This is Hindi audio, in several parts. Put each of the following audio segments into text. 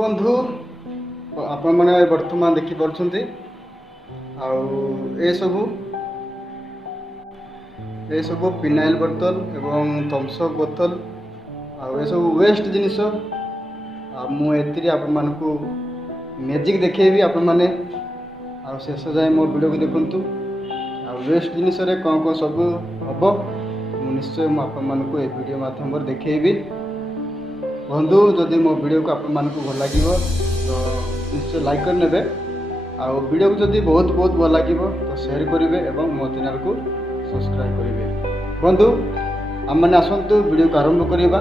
बंधु आपण मैंने बर्तमान देखिपे ये सब फिनाइल बोतल एवं थम्सअप बोतल ये सब वेस्ट जिनिस मुझे आपण मानकु मैजिक देखी आपण मैंने शेष जाए मो वीडियो को देखु वेस्ट जिनिस कौन कौन सब हम निश्चय मुझे वीडियो माध्यम देखी बंधु जदि मो वीडियो को आपण मानकु भल लगे तो निश्चय लाइक कर नेबे वीडियो को जदि बहुत बहुत भल लगे तो शेयर करेंगे और मो चैनल को सब्सक्राइब करेंगे। बंधु आम मैंने आसतु वीडियो को आरंभ करवा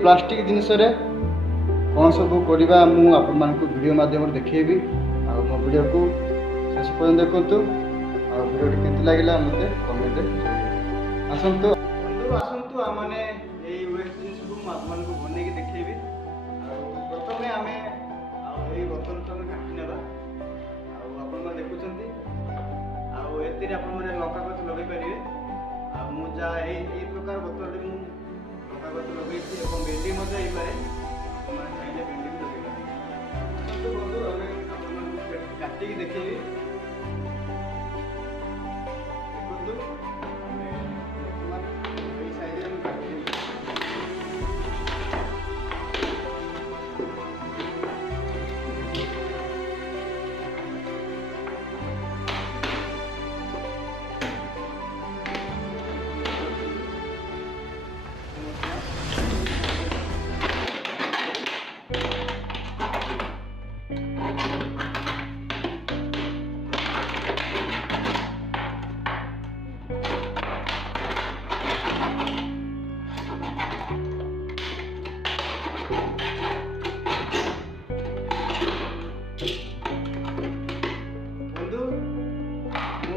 प्लास्टिक जिनिस कौन सब करवा मुझे आपण मानकु वीडियो माध्यम देखी मो वीडियो को शेष पर्यटन देखु वीडियो केमती लगे मत कमेंट आसतु आसतु आम मैंने वेस्ट जिनिस को आपको बनई देखी प्रथम आम ये बोतल तो घाटी ना आप देखुं आपने लंका गच लगे पारे मुझे यही प्रकार बोतल लंका गच लगे भेंडी पारे चाहिए भेंडी भी लगे पारे बंधु काटिकी देखी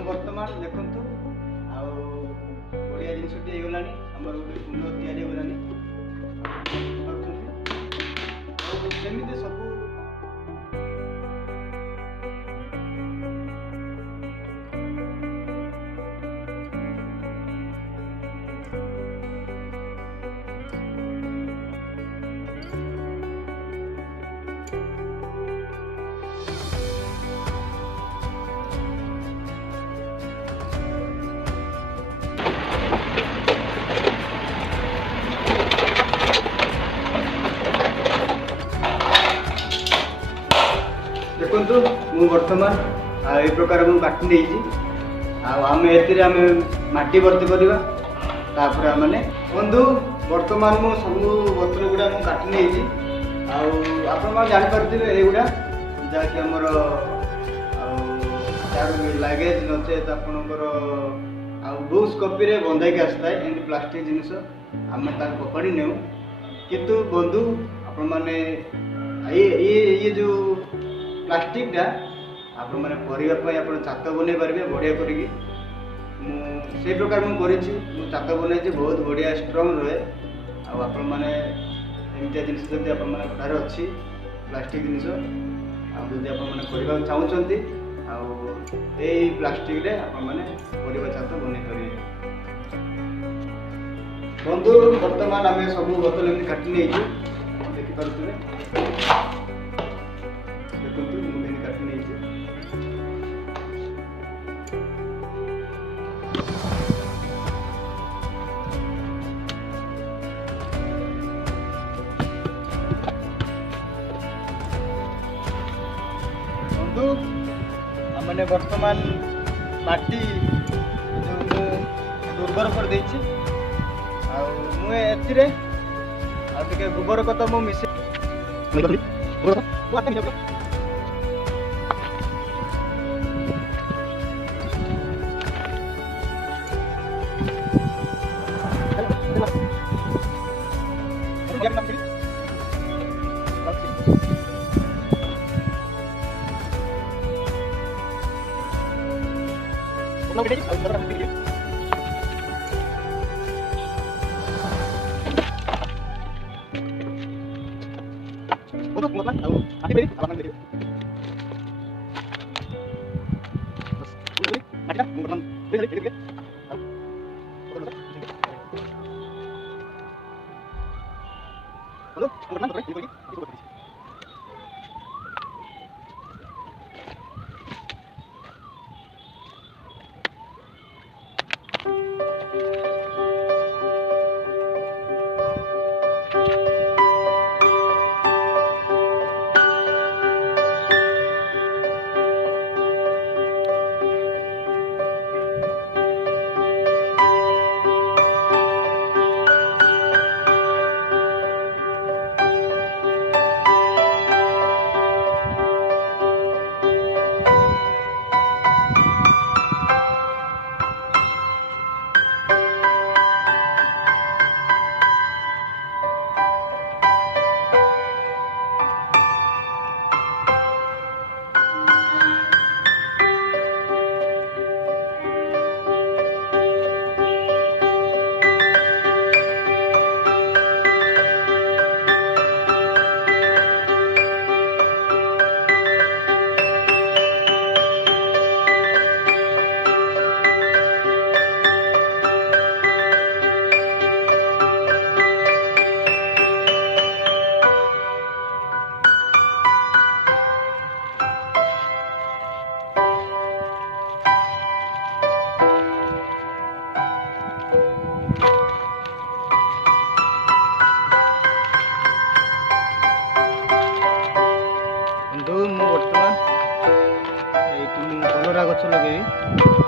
बर्तमान देखु बढ़िया जिनस होगा आम गोटे कुंड या सब देखु मु बर्तमान ये प्रकार काटी नहीं आम ए माटी भर्ती करवा मैंने बंधु बर्तमान मु सब बोतल गुड़ा काटी नहीं आप जापारे युवा जहाँकि आमर लगेज नचेत आपणकर बुक्स कॉपी रे बंधाई आसता है एमती प्लास्टिक जिनिस आम फोपाड़ी नेऊ किंतु बंधु आपण मैंने ये जो प्लास्टिक टा आपण मैंने करने छात बन पारे बढ़िया करी से प्रकार मुझे छात बनई बहुत बढ़िया स्ट्रंग रहे आपण मैंने एमती जिनिस जब आप अच्छी प्लास्टिक जिनिस जब आप चाहते यही प्लास्टिक रे आपण मैंने छात बन पारे बंधु बर्तमान आम सब बोतल एमती काटी नहीं देखिपे देखु मुझे काटी नहीं बंधु मैंने बर्तमान माटी जो दुर्बर कर देछि मुझे गोबर कत मु मिसे ଗଛ ଲଗେଇବି।